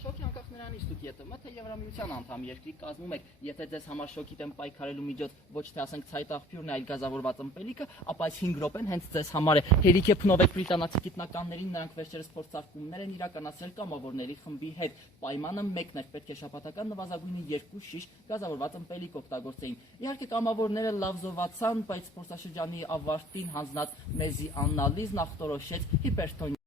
Շոկի անկախ նրանից դուք ԵՏՄ թե Եվրամիության անդամ երկրի կազմում եք, եթե ձեզ համար շոկի դեմ պայքարելու միջոց ոչ թե ասենք ցայտ աղբյուրն է, այլ գազավորված ըմպելիքը, ապա այս 5 րոպեն հենց ձեզ համար է։ Հերիք է փնովեք բրիտանացի գիտնականներին, նրանք վերջերս փորձարկումներ են իրականացրել կամավորների խմբի հետ։ Պայմանը մեկն էր, պետք է շաբաթական նվազագույնի 2 շիշ գազավորված ըմպելիք օգտագործեին։ Իհարկե կամավորները լավ զովացան, բայց փորձաշրջանի ավարտին հանձնած մեզի անալիզն ախտորոշեց հիպերտոնիա։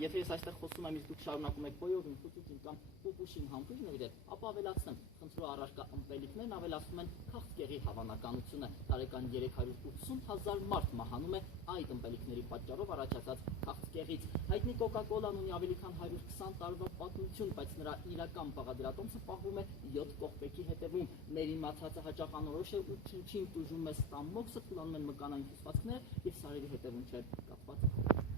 Եթե ես այստեղ խոսում եմ, իսկ դուք շարունակում եք բոյովին, խուցուցին կամ պուպուշին համբույր նվիրել, ապա ավելացնեմ, խնդրու առարկա ըմպելիքներն ավելացնում են քաղցկեղի հավանականությունը։ Տարեկան 380,000 մարդ մահանում է այդ ըմպելիքների պատճառով առաջացած քաղցկեղից։ Հայտնի Կոկա-կոլան ունի ավելի քան 120 տարվա պատմություն, բայց նրա իրական բաղադրատոմսը պահվում է 7 կողպեքի հետևում։ Ներին մացածը հաճախ անորոշ է ու չնչին տուժում է ստամոքսը, թուլանում են մկանային հյուսվածքները և սարերի հետևում չեն կապված։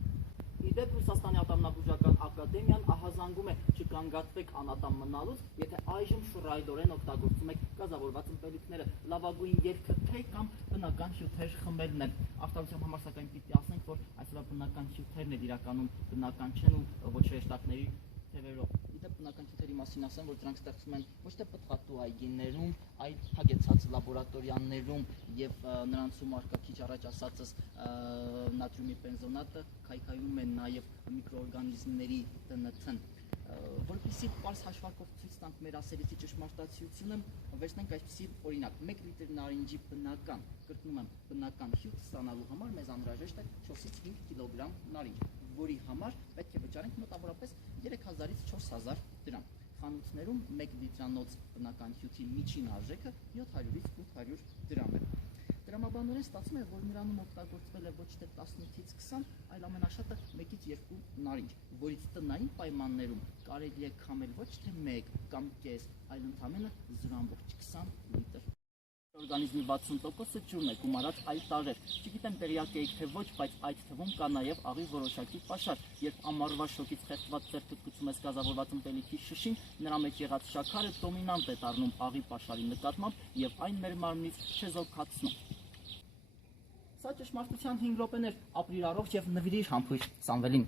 Իդեպ Ռուսաստանի ատամնաբուժական ակադեմիան ահազանգում է չկանգատվեք անատամ մնալուց, եթե այժմ շռայլորեն օգտագործում եք գազավորված ըմպելիքները, լավագույն ելքը թե կամ բնական հյութեր խմելն է։ Արտադրության համար սակայն պիտի ասենք, որ այսօր բնական հյութերն էլ իրականում բնական չեն ու ոչ հեշտակների թևերով։ Իդեպ բնական հյութերի մասին ասեմ, որ դրանք ստեղծվում են ոչ թե պտղատու այգիներում, այլ հագեցած լաբորատորիաներում եւ նրանցում առկա քիչ առաջ ասածս նատրիումի բենզոնատը քայքայում են նաեւ միկրոօրգանիզմների ՏՆՑ-ն։ Որպեսզի պարզ հաշվարկով ցույց տանք մեր ասելիքի ճշմարտացիությունը, վերցնենք այսպիսի օրինակ. 1 լիտր նարինջի բնական, կրկնում եմ, բնական հյութ ստանալու համար մեզ անհրաժեշտ է 4-ից 5 կիլոգրամ նարինջ, որի համար պետք է վճարենք մոտավորապես 3000-ից 4000 դրամ։ Խանութներում 1 լիտրանոց բնական հյութի միջին արժեքը 700-ից 800 դրամ է։ Դրամաբանորեն ստացվում է, որ նրանում օգտագործվել է ոչ թե 18-ից 20, այլ ամենաշատը 1-ից 2 նարինջ, որից տնային պայմաններում կարելի է քամել ոչ թե 1 կամ կես, այլ ընդամենը 0.20 լիտր։ Օրգանիզմի 60%-ը ջուրն է, գումարած այլ տարրեր։ Չգիտեմ տեղյակ եք թե ոչ, բայց այդ թվում կա նաև աղի որոշակի պաշար։ Երբ ամառվա շոկից խեղդված ձեռքդ գցում ես գազավորված ըմպելիքի շշին, նրա մեջ եղած շաքարը դոմինանտ է դառնում աղի պաշարի նկատմամբ եւ այն մեր մարմնից չեզոքացնում։ Սա ճշմարտության 5 րոպեներ, ապրիր առողջ եւ նվիրիր համբույր Սամվելին։